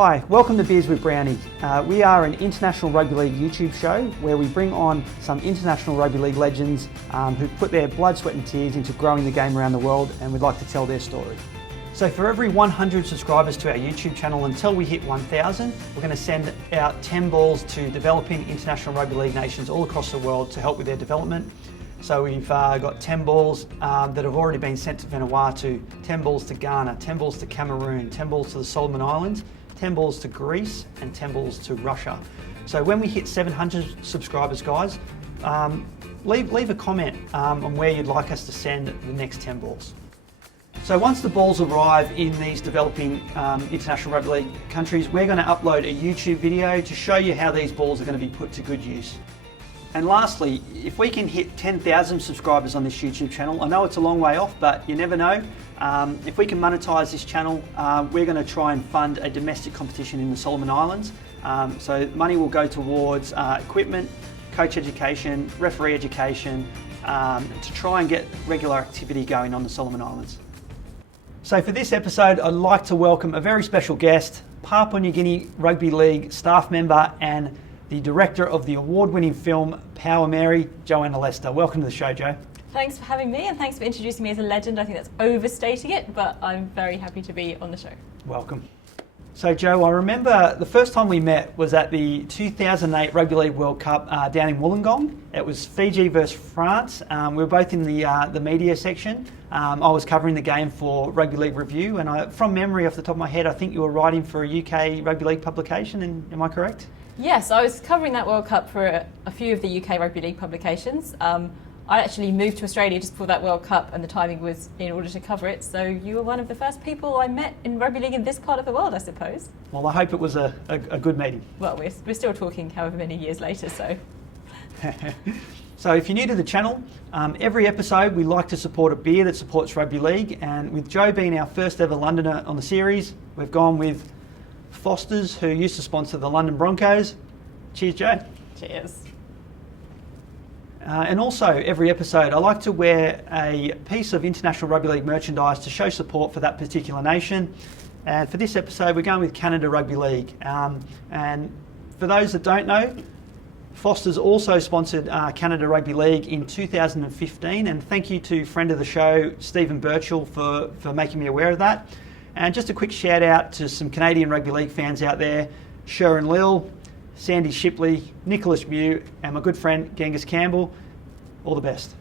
Hi, welcome to Beers with Brownie. We are an international rugby league YouTube show where we bring on some international rugby league legends who put their blood, sweat and tears into growing the game around the world, and we'd like to tell their story. So for every 100 subscribers to our YouTube channel until we hit 1,000, we're going to send out 10 balls to developing international rugby league nations all across the world to help with their development. So we've got 10 balls that have already been sent to Vanuatu, 10 balls to Ghana, 10 balls to Cameroon, 10 balls to the Solomon Islands, 10 balls to Greece and 10 balls to Russia. So when we hit 700 subscribers, guys, leave a comment on where you'd like us to send the next 10 balls. So once the balls arrive in these developing international rugby league countries, we're going to upload a YouTube video to show you how these balls are going to be put to good use. And lastly, if we can hit 10,000 subscribers on this YouTube channel, I know it's a long way off, but you never know. If we can monetize this channel, we're going to try and fund a domestic competition in the Solomon Islands. So money will go towards equipment, coach education, referee education, to try and get regular activity going on the Solomon Islands. So for this episode, I'd like to welcome a very special guest, Papua New Guinea Rugby League staff member and the director of the award-winning film Power Meri, Joanna Lester. Welcome to the show, Jo. Thanks for having me and thanks for introducing me as a legend. I think that's overstating it, but I'm very happy to be on the show. Welcome. So Jo, I remember the first time we met was at the 2008 Rugby League World Cup down in Wollongong. It was Fiji versus France. We were both in the media section. I was covering the game for Rugby League Review, and from memory off the top of my head, I think you were writing for a UK Rugby League publication, am I correct? Yes, I was covering that World Cup for a few of the UK Rugby League publications. I actually moved to Australia just before that World Cup and the timing was in order to cover it, so you were one of the first people I met in rugby league in this part of the world, I suppose. Well, I hope it was a good meeting. Well, we're still talking however many years later, so. So if you're new to the channel, every episode we like to support a beer that supports rugby league, and with Jo being our first ever Londoner on the series, we've gone with Foster's, who used to sponsor the London Broncos. Cheers, Jo. Cheers. And also, every episode, I like to wear a piece of international rugby league merchandise to show support for that particular nation. And for this episode, we're going with Canada Rugby League. And for those that don't know, Foster's also sponsored Canada Rugby League in 2015. And thank you to friend of the show, Stephen Birchall, for making me aware of that. And just a quick shout out to some Canadian Rugby League fans out there, Sharon Lill, Sandy Shipley, Nicholas Mew, and my good friend Genghis Campbell. All the best.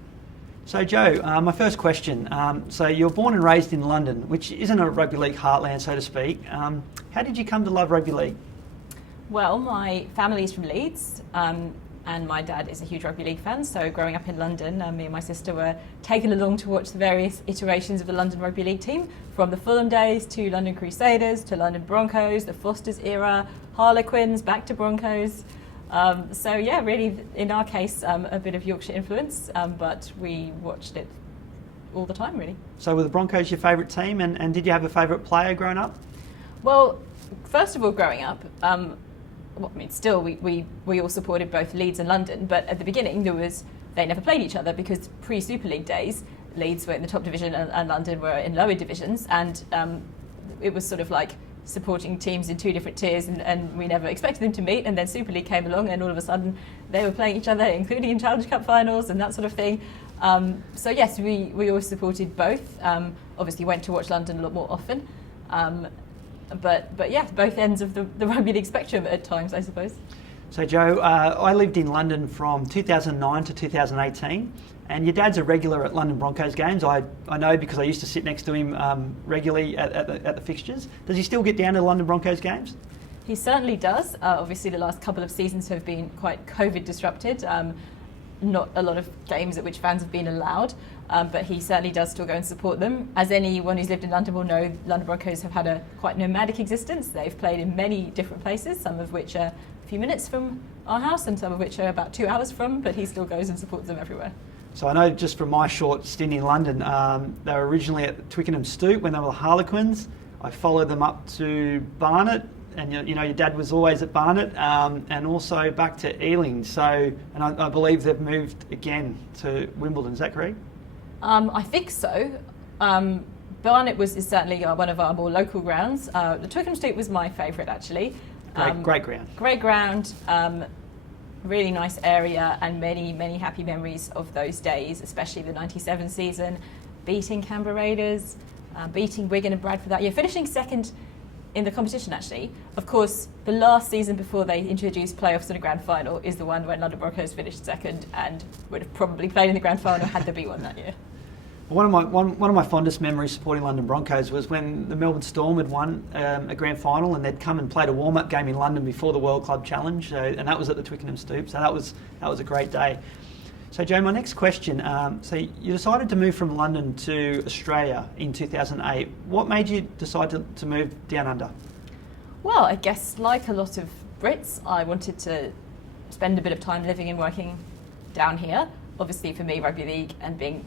So Jo, my first question. So you're born and raised in London, which isn't a rugby league heartland, so to speak. How did you come to love rugby league? Well, my family's from Leeds, and my dad is a huge rugby league fan, so growing up in London, me and my sister were taken along to watch the various iterations of the London Rugby League team, from the Fulham days to London Crusaders to London Broncos, the Foster's era, Harlequins, back to Broncos. So yeah, really, in our case, a bit of Yorkshire influence, but we watched it all the time, really. So were the Broncos your favourite team, and did you have a favourite player growing up? Well, first of all, growing up, still we all supported both Leeds and London, but at the beginning they never played each other because pre-Super League days, Leeds were in the top division and London were in lower divisions, and it was sort of like supporting teams in two different tiers, and we never expected them to meet, and then Super League came along and all of a sudden they were playing each other, including in Challenge Cup finals and that sort of thing. So yes, we always supported both. Obviously went to watch London a lot more often. But yeah, both ends of the rugby league spectrum at times, I suppose. So Jo, I lived in London from 2009 to 2018, and your dad's a regular at London Broncos games. I know because I used to sit next to him regularly at the fixtures. Does he still get down to London Broncos games? He certainly does. Obviously the last couple of seasons have been quite COVID disrupted. Not a lot of games at which fans have been allowed, but he certainly does still go and support them. As anyone who's lived in London will know, London Broncos have had a quite nomadic existence. They've played in many different places, some of which are a few minutes from our house and some of which are about 2 hours from, but he still goes and supports them everywhere. So I know just from my short stint in London, they were originally at Twickenham Stoop when they were the Harlequins. I followed them up to Barnet, and you know your dad was always at Barnet, and also back to Ealing. So, and I believe they've moved again to Wimbledon. Is that correct? I think so. Barnet is certainly one of our more local grounds. The Twickenham Stoop was my favourite, actually. Great ground. Great ground, really nice area, and many, many happy memories of those days, especially the 97 season, beating Canberra Raiders, beating Wigan and Bradford that year, finishing second in the competition, actually. Of course, the last season before they introduced playoffs and a grand final is the one when London Broncos finished second and would have probably played in the grand final had there been one that year. One of my fondest memories supporting London Broncos was when the Melbourne Storm had won a grand final, and they'd come and played a warm-up game in London before the World Club Challenge, and that was at the Twickenham Stoop. So that was a great day. So Joe, my next question. So you decided to move from London to Australia in 2008. What made you decide to move down under? Well, I guess like a lot of Brits, I wanted to spend a bit of time living and working down here. Obviously, for me, rugby league and being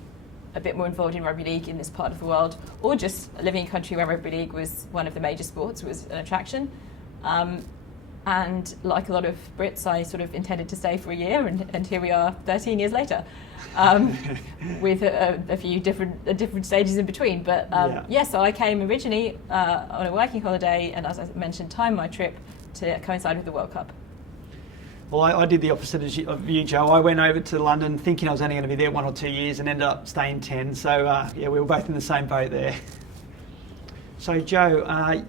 a bit more involved in rugby league in this part of the world, or just living in a country where rugby league was one of the major sports, was an attraction. And like a lot of Brits, I sort of intended to stay for a year, and here we are 13 years later, with a few different stages in between. But so I came originally on a working holiday, and as I mentioned, timed my trip to coincide with the World Cup. Well, I did the opposite of you, Joe. I went over to London thinking I was only going to be there 1 or 2 years and ended up staying 10. So, we were both in the same boat there. So, Joe,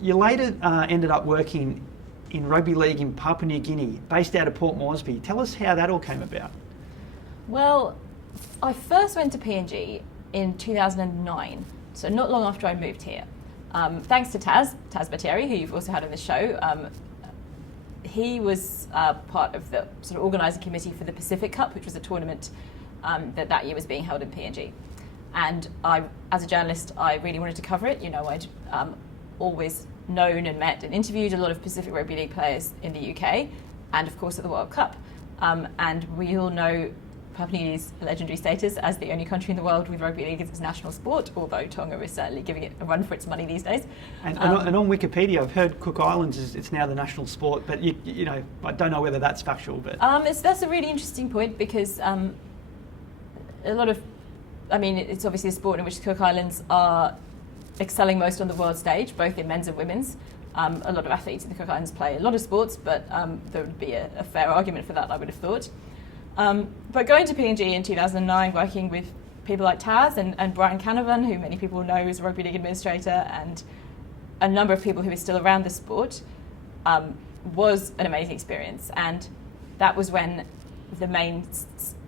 you later ended up working in rugby league in Papua New Guinea, based out of Port Moresby. Tell us how that all came about. Well, I first went to PNG in 2009, so not long after I moved here. Thanks to Taz Bateri, who you've also had on this show. He was part of the sort of organising committee for the Pacific Cup, which was a tournament that year was being held in PNG. And I, as a journalist, I really wanted to cover it. You know, I'd always known and met and interviewed a lot of Pacific Rugby League players in the UK, and of course at the World Cup. And we all know Papua New Guinea's legendary status as the only country in the world with rugby league as its national sport, although Tonga is certainly giving it a run for its money these days. And on Wikipedia, I've heard Cook Islands it's now the national sport, but you know, I don't know whether that's factual. But that's a really interesting point, because a lot of, it's obviously a sport in which the Cook Islands are excelling most on the world stage, both in men's and women's. A lot of athletes in the Cook Islands play a lot of sports, but there would be a fair argument for that, I would have thought. But going to PNG in 2009, working with people like Taz and Brian Canavan, who many people know is a rugby league administrator, and a number of people who are still around the sport, was an amazing experience. And that was when the main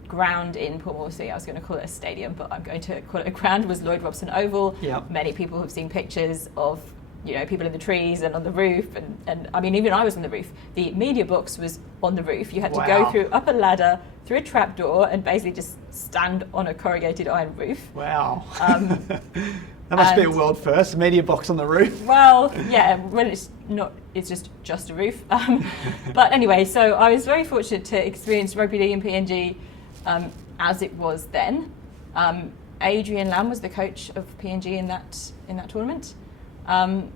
ground in Port Moresby, I was going to call it a stadium, but I'm going to call it a ground, was Lloyd Robson Oval. Yep. Many people have seen pictures of, you know, people in the trees and on the roof, and I mean, even I was on the roof. The media box was on the roof. You had to go up a ladder, through a trapdoor, and basically just stand on a corrugated iron roof. Wow. That must be a world first, a media box on the roof. Well, yeah, well, it's not, it's just a roof. But anyway, so I was very fortunate to experience rugby league in PNG as it was then. Adrian Lam was the coach of PNG in that tournament. And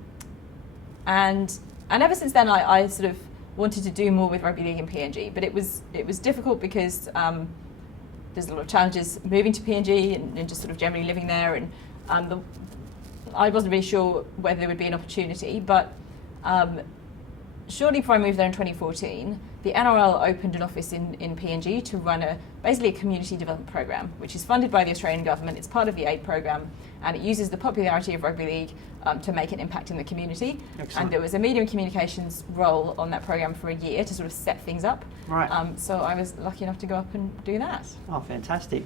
ever since then, I sort of wanted to do more with rugby league in PNG, but it was difficult because there's a lot of challenges moving to PNG and just sort of generally living there, and I wasn't really sure whether there would be an opportunity, but shortly before I moved there in 2014, the NRL opened an office in PNG to run basically a community development program, which is funded by the Australian government. It's part of the aid program, and it uses the popularity of rugby league to make an impact in the community. Excellent. And there was a media and communications role on that program for a year to sort of set things up. Right. So I was lucky enough to go up and do that. Oh, fantastic.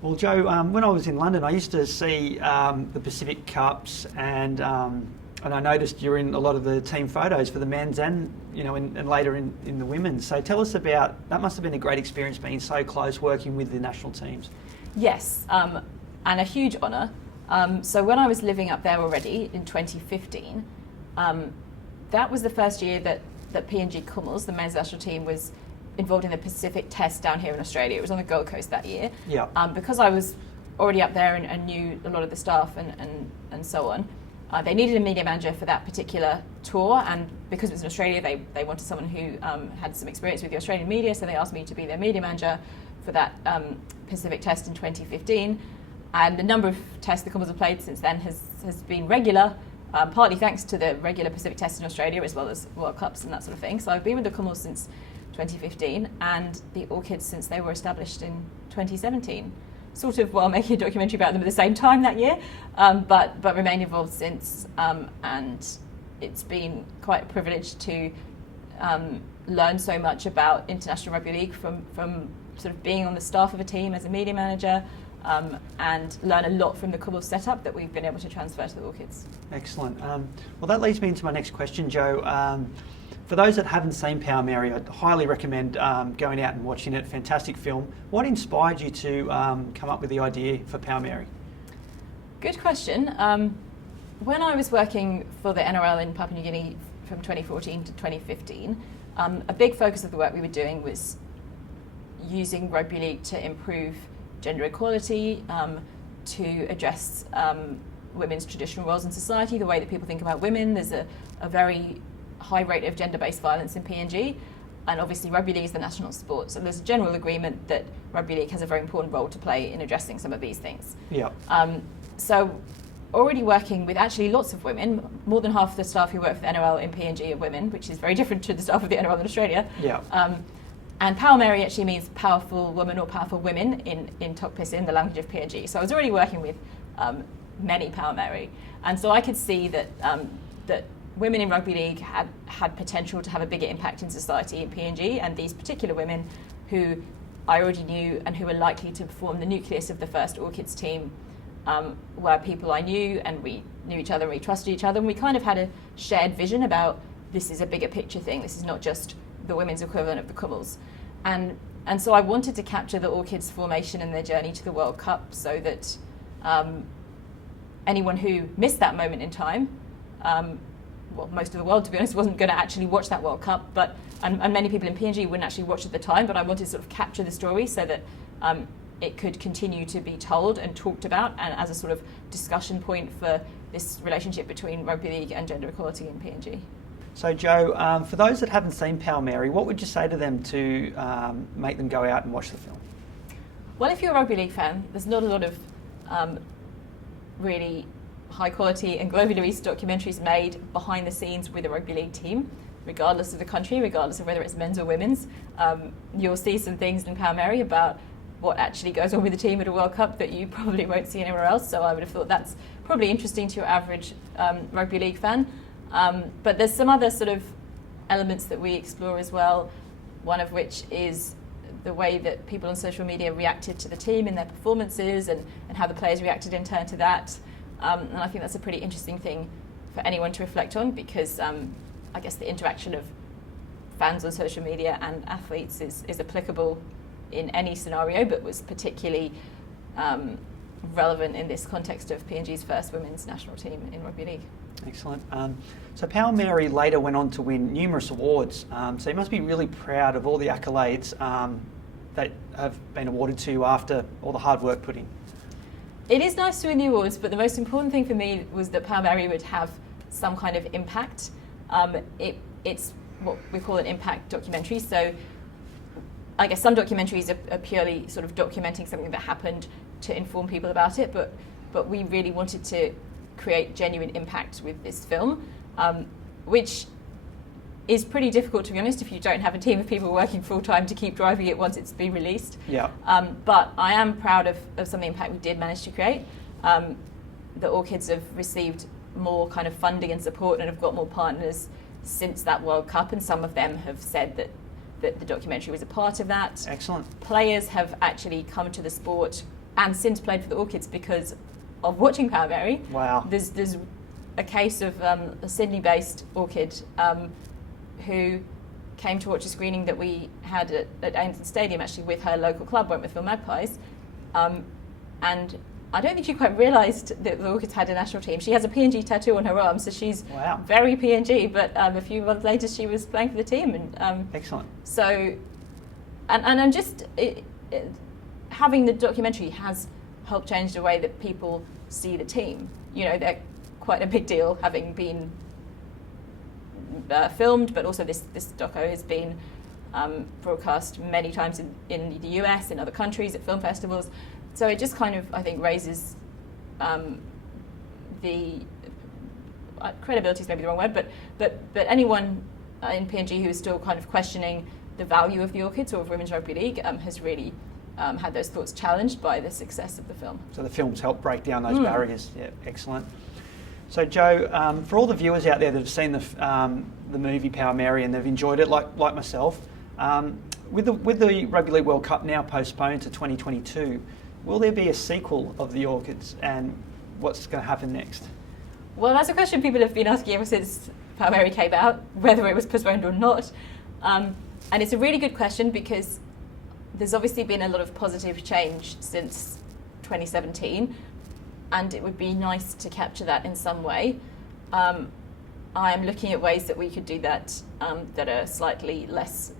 Well, Joe, when I was in London, I used to see the Pacific Cups, and I noticed you're in a lot of the team photos for the men's and, you know, and later in the women's. So tell us about, that must have been a great experience being so close working with the national teams. Yes, and a huge honour. So when I was living up there already in 2015, that was the first year that PNG Kumuls, the men's national team, was involved in the Pacific Test down here in Australia. It was on the Gold Coast that year. Yeah. Because I was already up there and knew a lot of the staff and so on, they needed a media manager for that particular tour, and because it was in Australia, they wanted someone who had some experience with the Australian media, so they asked me to be their media manager for that Pacific Test in 2015. And the number of tests the Commonwealth have played since then has been regular, partly thanks to the regular Pacific tests in Australia as well as World Cups and that sort of thing. So I've been with the Commonwealth since 2015 and the Orchids since they were established in 2017. Sort of while making a documentary about them at the same time that year, but remained involved since. And it's been quite a privilege to learn so much about International Rugby League from sort of being on the staff of a team as a media manager, and learn a lot from the Commonwealth setup that we've been able to transfer to the Orchids. Excellent. Well, that leads me into my next question, Jo. For those that haven't seen Power Meri, I'd highly recommend going out and watching it. Fantastic film. What inspired you to come up with the idea for Power Meri? Good question. When I was working for the NRL in Papua New Guinea from 2014 to 2015, a big focus of the work we were doing was using rugby league to improve gender equality, to address women's traditional roles in society, the way that people think about women. There's a very high rate of gender-based violence in PNG, and obviously rugby league is the national sport, so there's a general agreement that rugby league has a very important role to play in addressing some of these things. Yeah. So already working with actually lots of women, more than half the staff who work for the NRL in PNG are women, which is very different to the staff of the NRL in Australia. Yeah. And Power Meri actually means powerful woman or powerful women in Tok Pisin, the language of PNG. So I was already working with many Power Meri, and so I could see that that women in rugby league had potential to have a bigger impact in society in PNG, and these particular women who I already knew and who were likely to form the nucleus of the first Orchids team were people I knew, and we knew each other and we trusted each other, and we kind of had a shared vision about this is a bigger picture thing, this is not just the women's equivalent of the Commonwealth. And so I wanted to capture the Orchids formation and their journey to the World Cup so that anyone who missed that moment in time, well, most of the world, to be honest, wasn't going to actually watch that World Cup, but and many people in PNG wouldn't actually watch at the time, but I wanted to sort of capture the story so that it could continue to be told and talked about, and as a sort of discussion point for this relationship between rugby league and gender equality in PNG. So Jo, for those that haven't seen Power Meri, what would you say to them to make them go out and watch the film? Well, if you're a rugby league fan, there's not a lot of really high quality and globally released documentaries made behind the scenes with a rugby league team, regardless of the country, regardless of whether it's men's or women's. You'll see some things in Power Meri about what actually goes on with the team at a World Cup that you probably won't see anywhere else, so I would have thought that's probably interesting to your average rugby league fan. But there's some other sort of elements that we explore as well, one of which is the way that people on social media reacted to the team in their performances, and how the players reacted in turn to that. And I think that's a pretty interesting thing for anyone to reflect on, because I guess the interaction of fans on social media and athletes is applicable in any scenario, but was particularly relevant in this context of PNG's first women's national team in rugby league. Excellent. So Power Meri later went on to win numerous awards, so you must be really proud of all the accolades that have been awarded to you after all the hard work put in. It is nice to win the awards, but the most important thing for me was that Power Meri would have some kind of impact. It's what we call an impact documentary, so I guess some documentaries are purely sort of documenting something that happened to inform people about it, but we really wanted to create genuine impact with this film, which is pretty difficult, to be honest, if you don't have a team of people working full-time to keep driving it once it's been released. Yeah. But I am proud of some of the impact we did manage to create. The Orchids have received more kind of funding and support and have got more partners since that World Cup, and some of them have said that the documentary was a part of that. Excellent. Players have actually come to the sport and since played for the Orchids because of watching Power Meri. Wow. There's a case of a Sydney-based Orchid who came to watch a screening that we had at Ainston Stadium, actually with her local club, Wentworthville Magpies, and I don't think she quite realised that the Orchids had a national team. She has a PNG tattoo on her arm, so she's wow. very PNG, but a few months later she was playing for the team. And excellent. So, and I'm just, having the documentary has helped change the way that people see the team. You know, they're quite a big deal, having been filmed, but also this doco has been broadcast many times in the US, in other countries, at film festivals. So it just kind of, I think, raises the credibility is maybe the wrong word, but anyone in PNG who is still kind of questioning the value of the Orchids or of Women's Rugby League has really had those thoughts challenged by the success of the film. So the film's helped break down those barriers. Yeah, excellent. So Jo, for all the viewers out there that have seen the movie Power Meri and they've enjoyed it, like myself, with the Rugby League World Cup now postponed to 2022, will there be a sequel of the Orchids, and what's going to happen next? Well, that's a question people have been asking ever since Power Meri came out, whether it was postponed or not. And it's a really good question because there's obviously been a lot of positive change since 2017, and it would be nice to capture that in some way. I'm looking at ways that we could do that that are slightly less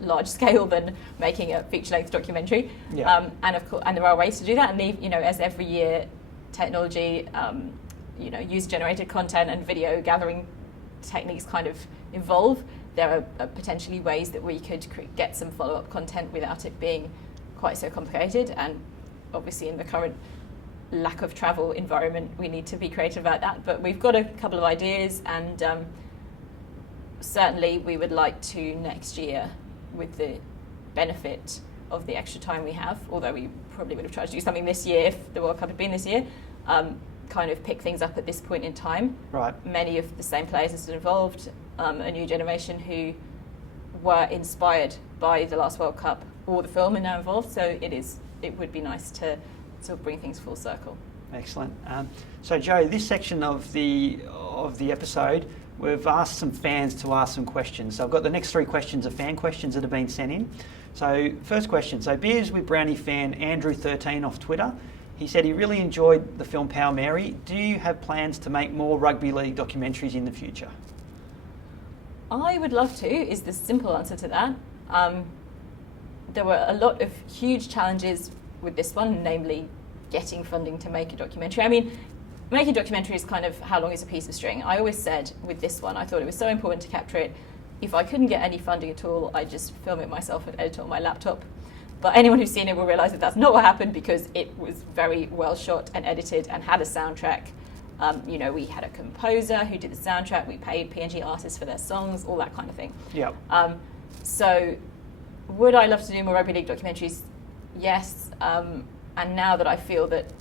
large scale than making a feature-length documentary. Yeah. And of course, and there are ways to do that. And as every year, technology, user-generated content and video gathering techniques kind of evolve, there are potentially ways that we could get some follow-up content without it being quite so complicated. And obviously, in the current lack of travel environment, we need to be creative about that. But we've got a couple of ideas, and certainly we would like to next year, with the benefit of the extra time we have, although we probably would have tried to do something this year if the World Cup had been this year, kind of pick things up at this point in time. Right. Many of the same players are still involved, a new generation who were inspired by the last World Cup or the film are now involved, so it would be nice to sort of bring things full circle. Excellent. So Jo, this section of the episode, we've asked some fans to ask some questions. So I've got the next 3 questions are fan questions that have been sent in. So first question, so Beers with Brownie fan Andrew13 off Twitter, he said he really enjoyed the film Power Meri. Do you have plans to make more rugby league documentaries in the future? I would love to, is the simple answer to that. There were a lot of huge challenges with this one, namely getting funding to make a documentary. I mean, making a documentary is kind of how long is a piece of string. I always said with this one, I thought it was so important to capture it. If I couldn't get any funding at all, I'd just film it myself and edit it on my laptop. But anyone who's seen it will realise that that's not what happened, because it was very well shot and edited and had a soundtrack. We had a composer who did the soundtrack. We paid PNG artists for their songs, all that kind of thing. Yeah. So would I love to do more rugby league documentaries? Yes. And now that I feel that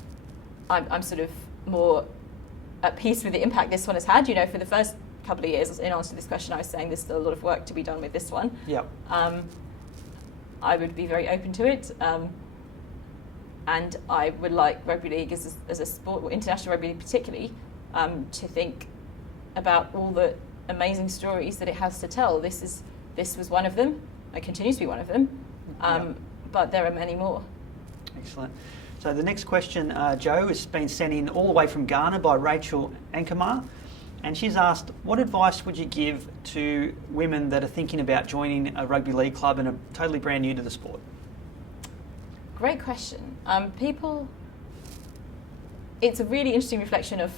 I'm sort of more at peace with the impact this one has had, for the first couple of years, in answer to this question, I was saying there's still a lot of work to be done with this one. Yeah. I would be very open to it. And I would like rugby league as a sport, or international rugby league particularly, to think about all the amazing stories that it has to tell. This was one of them. It continues to be one of them. But there are many more. Excellent. So the next question, Jo, has been sent in all the way from Ghana by Rachel Ankama, and she's asked, what advice would you give to women that are thinking about joining a rugby league club and are totally brand new to the sport? Great question. It's a really interesting reflection of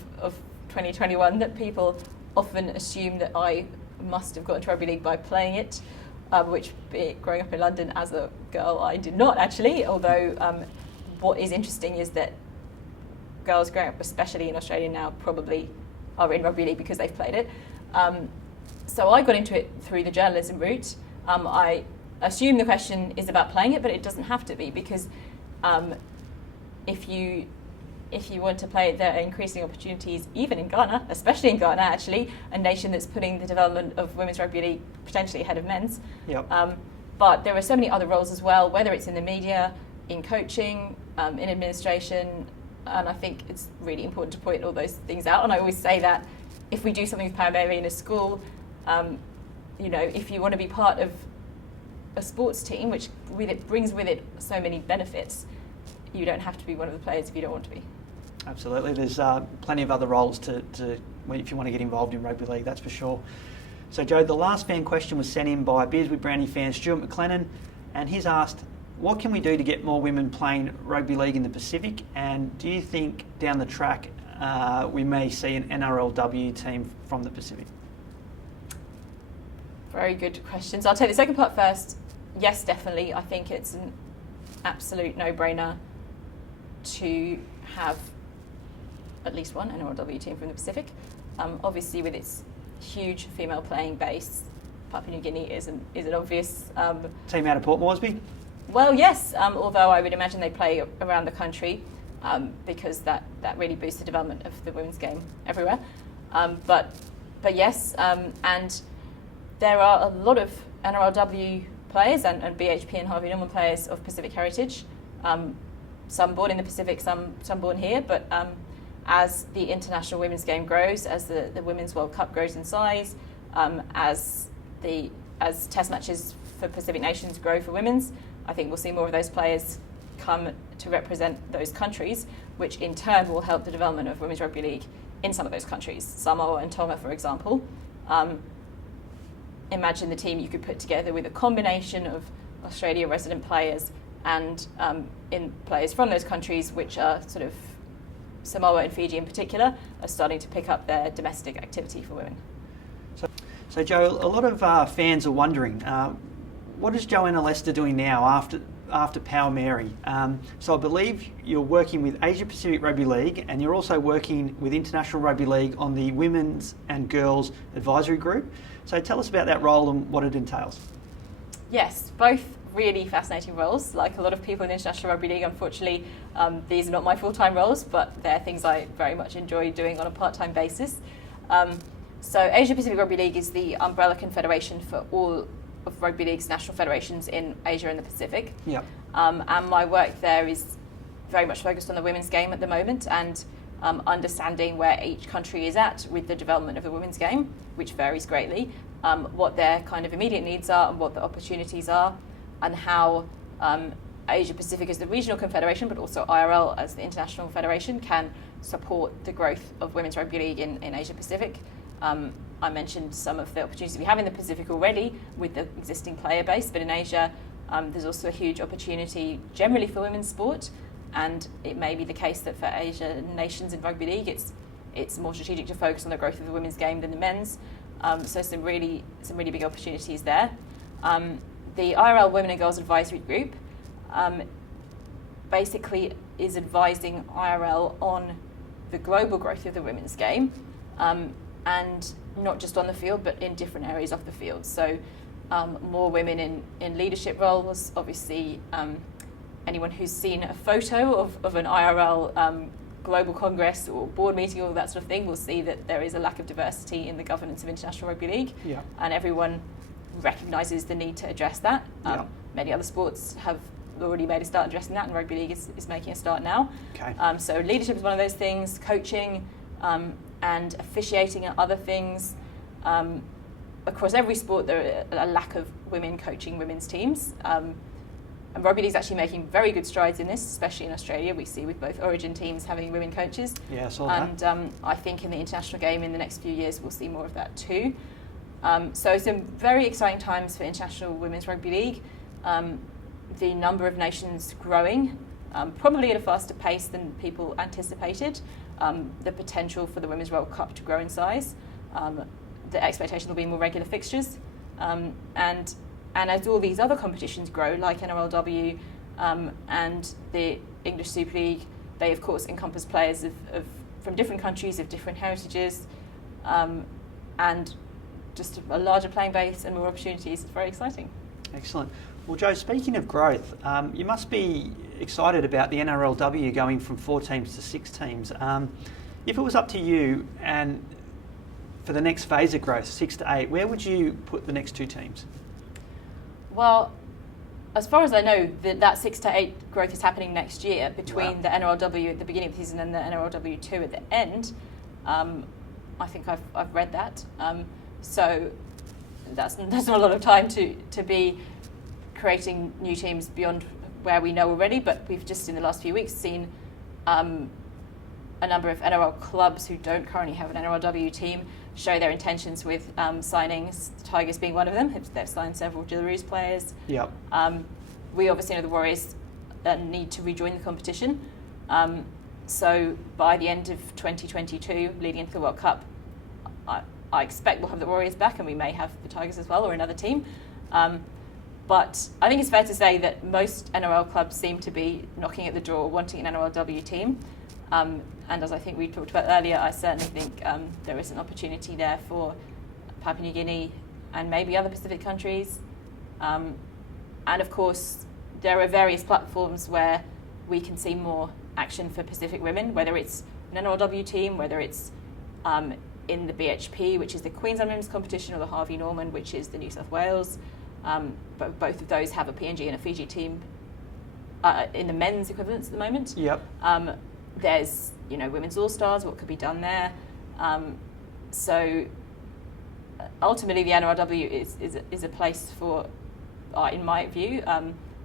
2021 that people often assume that I must have got into rugby league by playing it, which, growing up in London as a girl, I did not actually, although what is interesting is that girls growing up, especially in Australia now, probably are in rugby league because they've played it. So I got into it through the journalism route. I assume the question is about playing it, but it doesn't have to be, because if you want to play it, there are increasing opportunities, even in Ghana, especially in Ghana, actually, a nation that's putting the development of women's rugby league potentially ahead of men's. Yep. But there are so many other roles as well, whether it's in the media, in coaching, in administration, and I think it's really important to point all those things out. And I always say that if we do something with Power Meri in a school, if you want to be part of a sports team, which brings with it so many benefits, you don't have to be one of the players if you don't want to be. Absolutely. There's plenty of other roles to if you want to get involved in rugby league, that's for sure. So, Jo, the last fan question was sent in by Beers with Brownie fan Stuart McLennan, and he's asked, what can we do to get more women playing rugby league in the Pacific, and do you think down the track we may see an NRLW team from the Pacific? Very good questions. I'll take the second part first. Yes, definitely. I think it's an absolute no-brainer. to have at least one NRLW team from the Pacific. Obviously, with its huge female playing base, Papua New Guinea is an obvious team out of Port Moresby. Well, yes, although I would imagine they play around the country because that really boosts the development of the women's game everywhere. But yes, and there are a lot of NRLW players and BHP and Harvey Norman players of Pacific heritage. Some born in the Pacific, some born here. But as the international women's game grows, as the Women's World Cup grows in size, as test matches for Pacific nations grow for women's, I think we'll see more of those players come to represent those countries, which in turn will help the development of women's rugby league in some of those countries, Samoa and Tonga, for example. Imagine the team you could put together with a combination of Australia resident players and in players from those countries, which are sort of Samoa and Fiji in particular, are starting to pick up their domestic activity for women. So Joe, a lot of fans are wondering, what is Joanna Lester doing now after Power Meri? So I believe you're working with Asia Pacific Rugby League, and you're also working with International Rugby League on the Women's and Girls Advisory Group. So tell us about that role and what it entails. Yes, both really fascinating roles. Like a lot of people in International Rugby League, unfortunately, these are not my full-time roles, but they're things I very much enjoy doing on a part-time basis. So Asia Pacific Rugby League is the umbrella confederation for all of Rugby League's national federations in Asia and the Pacific. Yeah. And my work there is very much focused on the women's game at the moment and understanding where each country is at with the development of the women's game, which varies greatly, what their kind of immediate needs are and what the opportunities are, and how Asia Pacific as the regional confederation, but also IRL as the international federation, can support the growth of women's rugby league in Asia Pacific. I mentioned some of the opportunities we have in the Pacific already with the existing player base, but in Asia there's also a huge opportunity generally for women's sport, and it may be the case that for Asia nations in rugby league it's more strategic to focus on the growth of the women's game than the men's. So some really big opportunities there. The IRL Women and Girls Advisory Group basically is advising IRL on the global growth of the women's game, and not just on the field, but in different areas of the field. So more women in leadership roles. Obviously, anyone who's seen a photo of an IRL global congress or board meeting, all that sort of thing, will see that there is a lack of diversity in the governance of International Rugby League. Yeah. And everyone recognises the need to address that. Many other sports have already made a start addressing that, and rugby league is making a start now. Okay. So leadership is one of those things, coaching and officiating and other things. Across every sport there are a lack of women coaching women's teams. And rugby league is actually making very good strides in this, especially in Australia. We see with both Origin teams having women coaches. Yeah, I saw that. And I think in the international game in the next few years we'll see more of that too. So some very exciting times for international women's rugby league. The number of nations growing, probably at a faster pace than people anticipated. The potential for the Women's World Cup to grow in size. The expectation there'll be more regular fixtures. And as all these other competitions grow, like NRLW and the English Super League, they of course encompass players from different countries, of different heritages, and just a larger playing base and more opportunities. It's very exciting. Excellent. Well, Joe, speaking of growth, you must be excited about the NRLW going from 4 teams to 6 teams. If it was up to you, and for the next phase of growth, 6 to 8, where would you put the next 2 teams? Well, as far as I know, that 6 to 8 growth is happening next year between the NRLW at the beginning of the season and the NRLW2 at the end. I think I've read that. So that's not a lot of time to be creating new teams beyond where we know already, but we've just in the last few weeks seen a number of NRL clubs who don't currently have an NRLW team show their intentions with signings, the Tigers being one of them. They've signed several Jillaroos players. Yep. We obviously know the Warriors need to rejoin the competition. So by the end of 2022, leading into the World Cup, I expect we'll have the Warriors back, and we may have the Tigers as well, or another team. But I think it's fair to say that most NRL clubs seem to be knocking at the door, wanting an NRLW team. And as I think we talked about earlier, I certainly think there is an opportunity there for Papua New Guinea and maybe other Pacific countries. And of course, there are various platforms where we can see more action for Pacific women, whether it's an NRLW team, whether it's in the BHP, which is the Queensland Women's Competition, or the Harvey Norman, which is the New South Wales. But both of those have a PNG and a Fiji team in the men's equivalents at the moment. Yep. There's, Women's All-Stars, what could be done there. So ultimately the NRLW is a place for, in my view,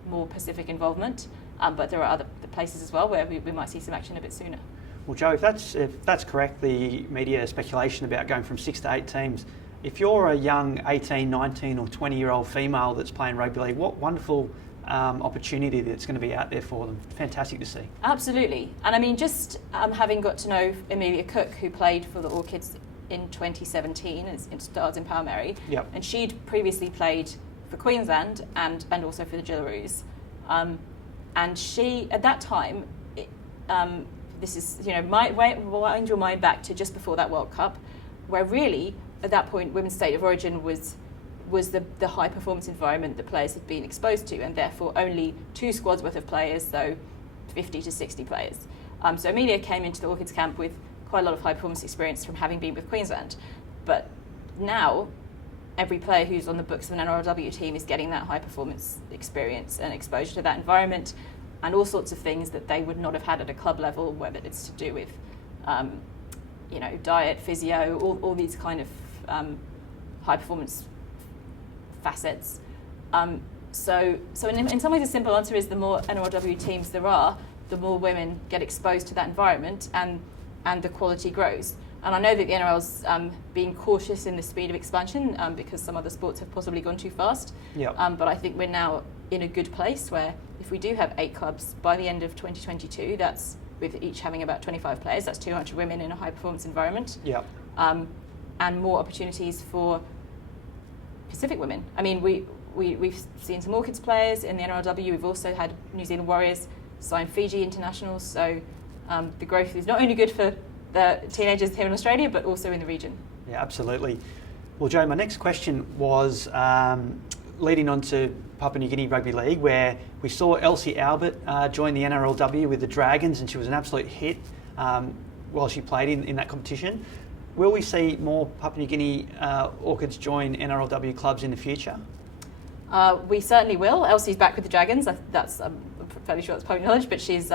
more Pacific involvement. But there are other places as well where we might see some action a bit sooner. Well, Joe, if that's correct, the media speculation about going from 6 to 8 teams, if you're a young 18, 19 or 20-year-old female that's playing rugby league, what wonderful opportunity that's going to be out there for them. Fantastic to see. Absolutely. And I mean, just having got to know Amelia Cook, who played for the Orchids in 2017 as stars in Power Meri, yep. And she'd previously played for Queensland and also for the Jillaroos. And she, at that time, this is, wind your mind back to just before that World Cup, where really, at that point, women's state of origin was the high performance environment that players had been exposed to, and therefore only 2 squads worth of players, so 50 to 60 players. So Amelia came into the Orchids camp with quite a lot of high performance experience from having been with Queensland. But now, every player who's on the books of an NRLW team is getting that high performance experience and exposure to that environment and all sorts of things that they would not have had at a club level, whether it's to do with diet, physio, all these kind of high performance facets. So in some ways the simple answer is the more NRLW teams there are, the more women get exposed to that environment and the quality grows. And I know that the NRL's being cautious in the speed of expansion because some other sports have possibly gone too fast. Yep. But I think we're now in a good place where if we do have 8 clubs by the end of 2022, that's with each having about 25 players, that's 200 women in a high performance environment. Yep. And more opportunities for Pacific women. I mean, we've seen some Orchids players in the NRLW. We've also had New Zealand Warriors sign Fiji internationals. So the growth is not only good for the teenagers here in Australia, but also in the region. Yeah, absolutely. Well, Joe, my next question was leading on to Papua New Guinea Rugby League, where we saw Elsie Albert join the NRLW with the Dragons, and she was an absolute hit while she played in that competition. Will we see more Papua New Guinea Orchids join NRLW clubs in the future? We certainly will. Elsie's back with the Dragons. I'm fairly sure that's public knowledge, but she's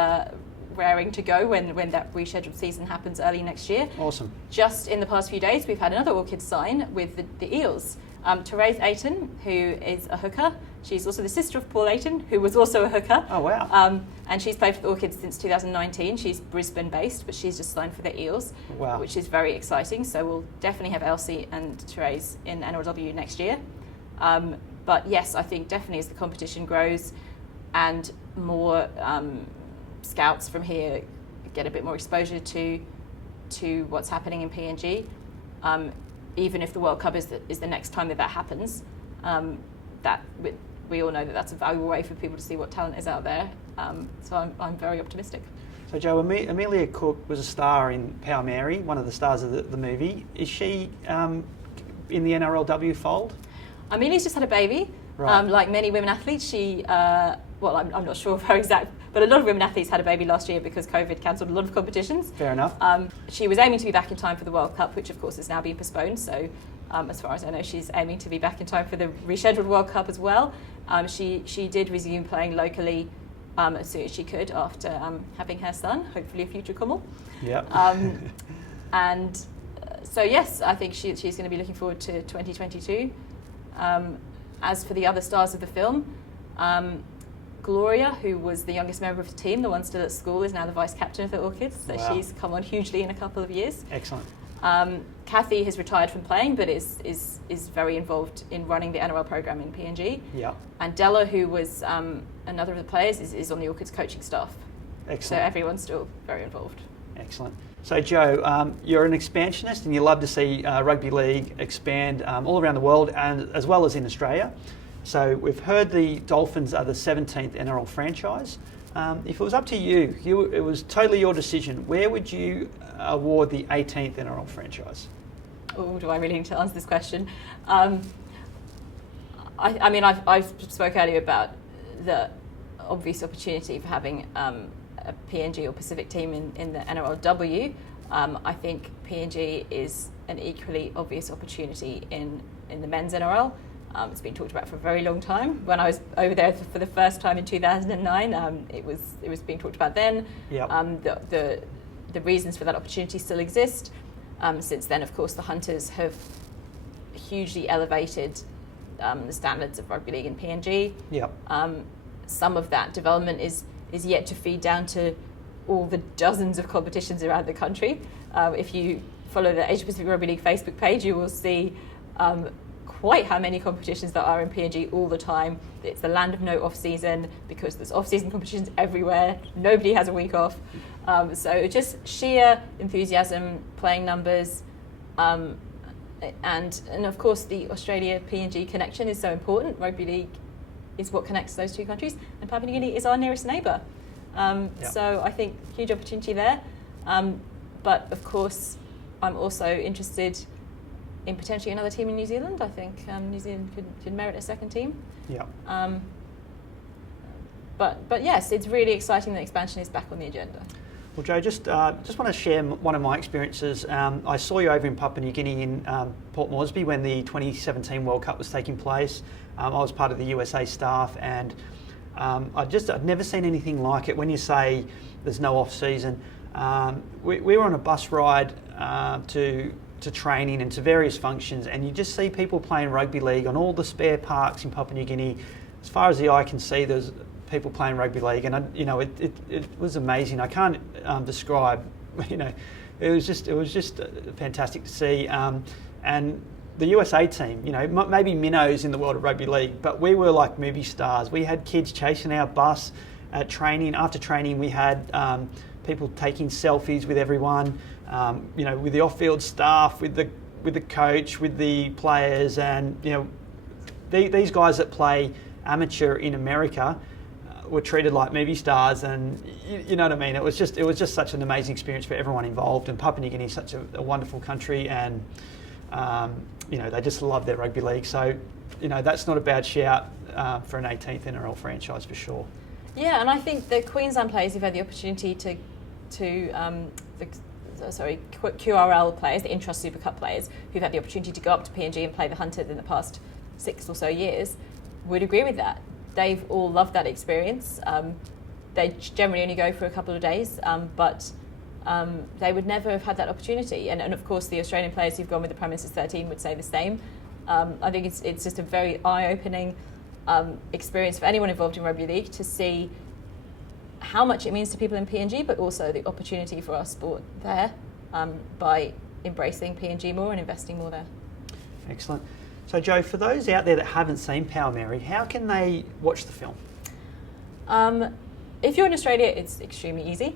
raring to go when that rescheduled season happens early next year. Awesome. Just in the past few days, we've had another Orchid sign with the Eels. Therese Ayton, who is a hooker. She's also the sister of Paul Ayton, who was also a hooker. Oh, wow. And she's played for the Orchids since 2019. She's Brisbane-based, but she's just signed for the Eels, wow. Which is very exciting. So we'll definitely have Elsie and Therese in NRLW next year. But yes, I think definitely as the competition grows and more scouts from here get a bit more exposure to what's happening in PNG, even if the World Cup is the next time that happens, that we all know that that's a valuable way for people to see what talent is out there. So I'm very optimistic. So Joe, Amelia Cook was a star in Power Meri, one of the stars of the movie. Is she in the NRLW fold? Amelia's just had a baby. Right. Like many women athletes, she, I'm not sure of her exact, but a lot of women athletes had a baby last year because COVID cancelled a lot of competitions. Fair enough. She was aiming to be back in time for the World Cup, which of course is now being postponed. So as far as I know, she's aiming to be back in time for the rescheduled World Cup as well. She did resume playing locally as soon as she could after having her son, hopefully a future Kummel. Yeah. And so yes, I think she's going to be looking forward to 2022. As for the other stars of the film, Gloria, who was the youngest member of the team, the one still at school, is now the vice captain of the Orchids. So wow. She's come on hugely in a couple of years. Excellent. Kathy has retired from playing, but is very involved in running the NRL program in PNG. Yeah. And Della, who was another of the players, is on the Orchids coaching staff. Excellent. So everyone's still very involved. Excellent. So Joe, you're an expansionist and you love to see rugby league expand all around the world and as well as in Australia. So we've heard the Dolphins are the 17th NRL franchise. If it was up to you, it was totally your decision. Where would you award the 18th NRL franchise? Oh, do I really need to answer this question? I mean, I've spoke earlier about the obvious opportunity for having a PNG or Pacific team in the NRLW. I think PNG is an equally obvious opportunity in the men's NRL. It's been talked about for a very long time. When I was over there for the first time in 2009, it was being talked about then. Yep. The reasons for that opportunity still exist. Since then, of course, the Hunters have hugely elevated the standards of rugby league in PNG. Yep. Some of that development is yet to feed down to all the dozens of competitions around the country. If you follow the Asia Pacific Rugby League Facebook page, you will see quite how many competitions there are in PNG all the time. It's the land of no off-season because there's off-season competitions everywhere. Nobody has a week off. So just sheer enthusiasm, playing numbers, and of course the Australia-PNG connection is so important. Rugby league is what connects those two countries, and Papua New Guinea is our nearest neighbour. So I think huge opportunity there. But of course, I'm also interested in potentially another team in New Zealand. I think New Zealand could merit a second team. Yeah. But yes, it's really exciting that expansion is back on the agenda. Well, Joe, just want to share one of my experiences. I saw you over in Papua New Guinea in Port Moresby when the 2017 World Cup was taking place. I was part of the USA staff, and I'd never seen anything like it. When you say there's no off season, we were on a bus ride to training and to various functions, and you just see people playing rugby league on all the spare parks in Papua New Guinea. As far as the eye can see, there's people playing rugby league, and it was amazing. I can't describe. It was just fantastic to see. And the USA team, maybe minnows in the world of rugby league, but we were like movie stars. We had kids chasing our bus at training. After training, we had people taking selfies with everyone. With the off-field staff, with the coach, with the players, and these guys that play amateur in America were treated like movie stars, and you know what I mean. It was just such an amazing experience for everyone involved. And Papua New Guinea is such a wonderful country, and they just love their rugby league. So that's not a bad shout for an 18th NRL franchise for sure. Yeah, and I think the Queensland players who've had the opportunity QRL players, the Intrust Super Cup players, who've had the opportunity to go up to PNG and play the Hunters in the past 6 or so years, would agree with that. They've all loved that experience. They generally only go for a couple of days, but they would never have had that opportunity. And of course, the Australian players who've gone with the Prime Minister's 13 would say the same. I think it's just a very eye-opening experience for anyone involved in rugby league to see how much it means to people in PNG, but also the opportunity for our sport there by embracing PNG more and investing more there. Excellent. So Joe, for those out there that haven't seen Power Meri, how can they watch the film? If you're in Australia, it's extremely easy.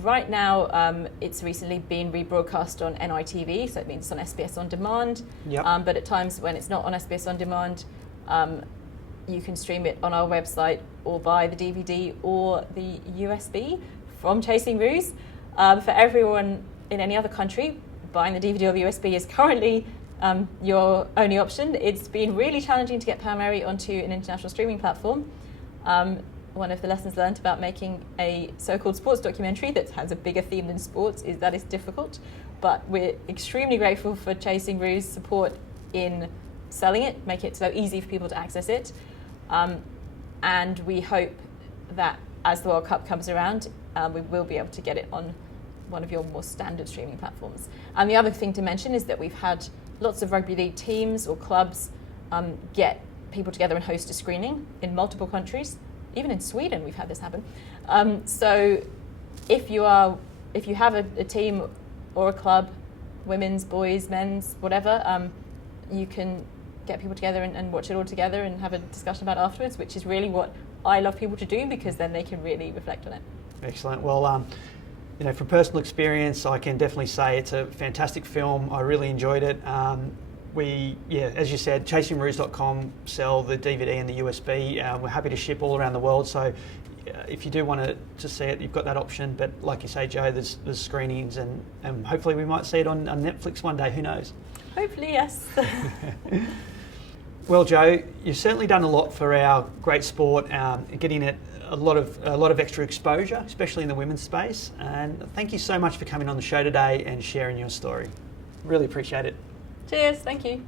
Right now, it's recently been rebroadcast on NITV, so it means it's on SBS On Demand. Yep. But at times when it's not on SBS On Demand, you can stream it on our website or buy the DVD or the USB from Chasing Roos. For everyone in any other country, buying the DVD or the USB is currently your only option. It's been really challenging to get Power Meri onto an international streaming platform. One of the lessons learned about making a so-called sports documentary that has a bigger theme than sports is that it's difficult, but we're extremely grateful for Chasing Roos' support in selling it, make it so easy for people to access it. And we hope that as the World Cup comes around, we will be able to get it on one of your more standard streaming platforms. And the other thing to mention is that we've had lots of rugby league teams or clubs get people together and host a screening in multiple countries. Even in Sweden, we've had this happen. So if you have a team or a club, women's, boys, men's, whatever, you can get people together and watch it all together and have a discussion about it afterwards, which is really what I love people to do, because then they can really reflect on it. Excellent. Well, from personal experience, I can definitely say it's a fantastic film. I really enjoyed it. as you said, chasingroos.com sell the DVD and the USB. We're happy to ship all around the world. So if you do want to see it, you've got that option. But like you say, Joe, there's screenings, and hopefully we might see it on Netflix one day. Who knows? Hopefully, yes. Well, Joe, you've certainly done a lot for our great sport, getting it a lot of extra exposure, especially in the women's space. And thank you so much for coming on the show today and sharing your story. Really appreciate it. Cheers, thank you.